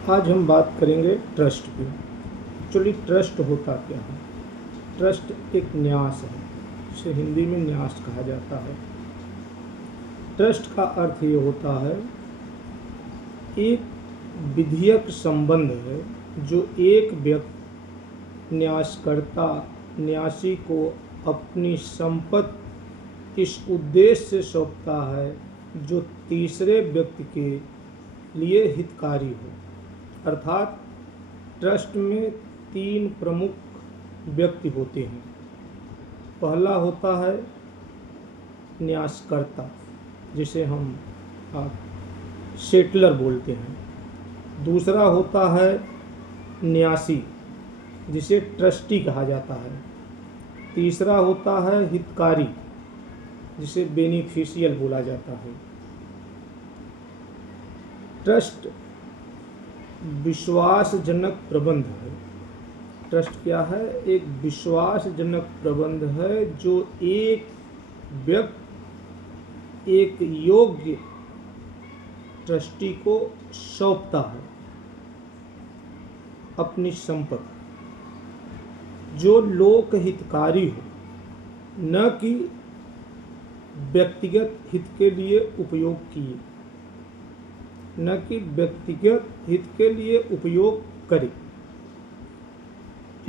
आज हम बात करेंगे ट्रस्ट की। एक्चुअली ट्रस्ट होता क्या है? ट्रस्ट एक न्यास है, इसे हिंदी में न्यास कहा जाता है। ट्रस्ट का अर्थ ये होता है, एक विधियक संबंध है जो एक व्यक्ति न्यासकर्ता न्यासी को अपनी संपत्ति इस उद्देश्य से सौंपता है जो तीसरे व्यक्ति के लिए हितकारी हो। अर्थात ट्रस्ट में तीन प्रमुख व्यक्ति होते हैं। पहला होता है न्यासकर्ता, जिसे हम सेटलर बोलते हैं। दूसरा होता है न्यासी, जिसे ट्रस्टी कहा जाता है। तीसरा होता है हितकारी, जिसे बेनिफिशियल बोला जाता है। ट्रस्ट विश्वासजनक प्रबंध है। ट्रस्ट क्या है? एक विश्वासजनक प्रबंध है जो एक व्यक्ति एक योग्य ट्रस्टी को सौंपता है अपनी संपत्ति, जो लोक हितकारी हो, न कि व्यक्तिगत हित के लिए उपयोग किए, न कि व्यक्तिगत हित के लिए उपयोग करे।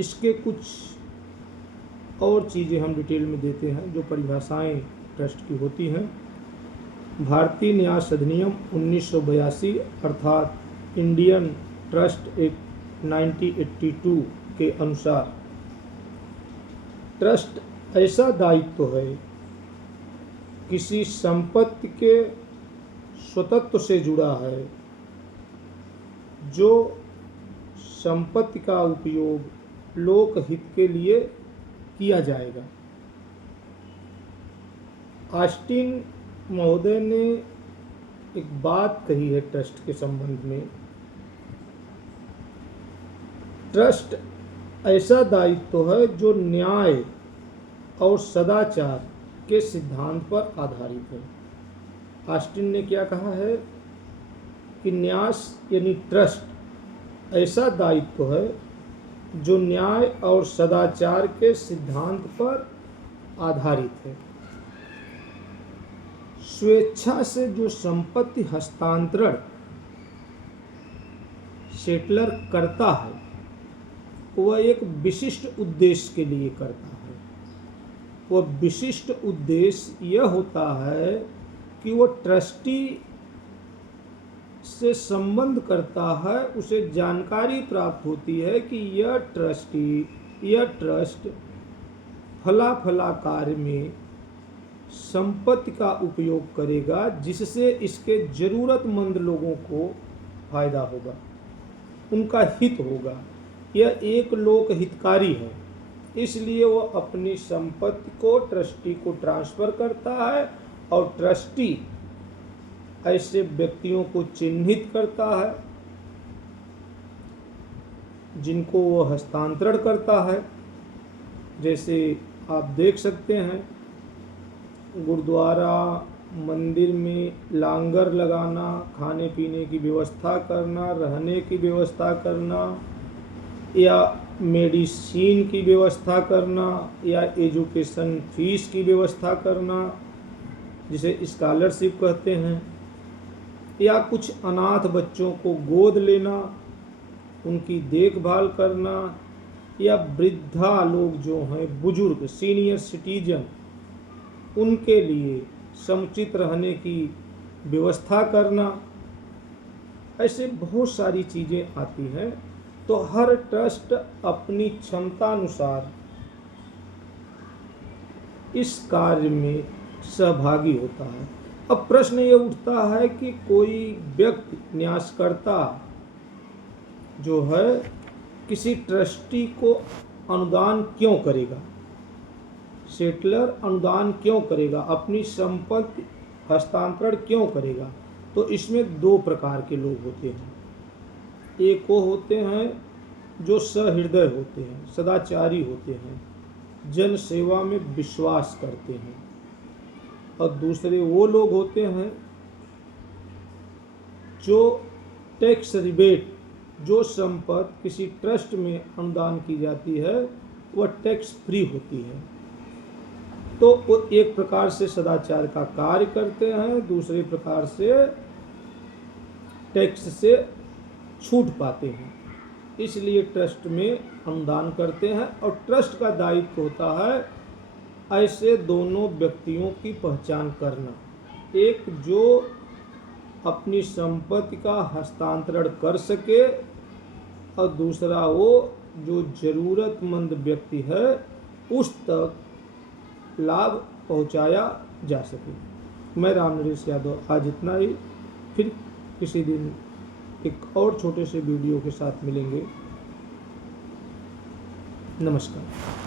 इसके कुछ और चीज़ें हम डिटेल में देते हैं, जो परिभाषाएं ट्रस्ट की होती हैं। भारतीय न्यास अधिनियम 1982 अर्थात इंडियन ट्रस्ट एक्ट 1982 के अनुसार ट्रस्ट ऐसा दायित्व है किसी संपत्ति के स्वतत्व से जुड़ा है, जो संपत्ति का उपयोग लोक हित के लिए किया जाएगा। ऑस्टिन महोदय ने एक बात कही है ट्रस्ट के संबंध में। ट्रस्ट ऐसा दायित्व है जो न्याय और सदाचार के सिद्धांत पर आधारित है। ऑस्टिन ने क्या कहा है कि न्यास यानी ट्रस्ट ऐसा दायित्व है जो न्याय और सदाचार के सिद्धांत पर आधारित है। स्वेच्छा से जो संपत्ति हस्तांतरण सेटलर करता है, वह एक विशिष्ट उद्देश्य के लिए करता है। वह विशिष्ट उद्देश्य यह होता है कि वो ट्रस्टी से संबंध करता है, उसे जानकारी प्राप्त होती है कि यह ट्रस्ट फला फला कार्य में संपत्ति का उपयोग करेगा, जिससे इसके जरूरतमंद लोगों को फायदा होगा, उनका हित होगा। यह एक लोक हितकारी है, इसलिए वो अपनी संपत्ति को ट्रस्टी को ट्रांसफर करता है और ट्रस्टी ऐसे व्यक्तियों को चिन्हित करता है जिनको वो हस्तांतरण करता है। जैसे आप देख सकते हैं, गुरुद्वारा मंदिर में लांगर लगाना, खाने पीने की व्यवस्था करना, रहने की व्यवस्था करना, या मेडिसिन की व्यवस्था करना, या एजुकेशन फीस की व्यवस्था करना, जिसे स्कॉलरशिप कहते हैं, या कुछ अनाथ बच्चों को गोद लेना, उनकी देखभाल करना, या वृद्धा लोग जो हैं, बुजुर्ग सीनियर सिटीजन, उनके लिए समुचित रहने की व्यवस्था करना। ऐसे बहुत सारी चीज़ें आती हैं। तो हर ट्रस्ट अपनी क्षमतानुसार इस कार्य में सहभागी होता है। अब प्रश्न ये उठता है कि कोई व्यक्ति न्यासकर्ता जो है किसी ट्रस्टी को अनुदान क्यों करेगा? सेटलर अनुदान क्यों करेगा? अपनी संपत्ति हस्तांतरण क्यों करेगा? तो इसमें दो प्रकार के लोग होते हैं। एक वो होते हैं जो सहृदय होते हैं, सदाचारी होते हैं, जन सेवा में विश्वास करते हैं, और दूसरे वो लोग होते हैं जो टैक्स रिबेट जो संपत्ति किसी ट्रस्ट में अनुदान की जाती है वह टैक्स फ्री होती है। तो वो एक प्रकार से सदाचार का कार्य करते हैं, दूसरे प्रकार से टैक्स से छूट पाते हैं, इसलिए ट्रस्ट में अनुदान करते हैं। और ट्रस्ट का दायित्व होता है ऐसे दोनों व्यक्तियों की पहचान करना, एक जो अपनी संपत्ति का हस्तांतरण कर सके और दूसरा वो जो ज़रूरतमंद व्यक्ति है उस तक लाभ पहुंचाया जा सके। मैं राम नरेश यादव आज इतना ही, फिर किसी दिन एक और छोटे से वीडियो के साथ मिलेंगे। नमस्कार।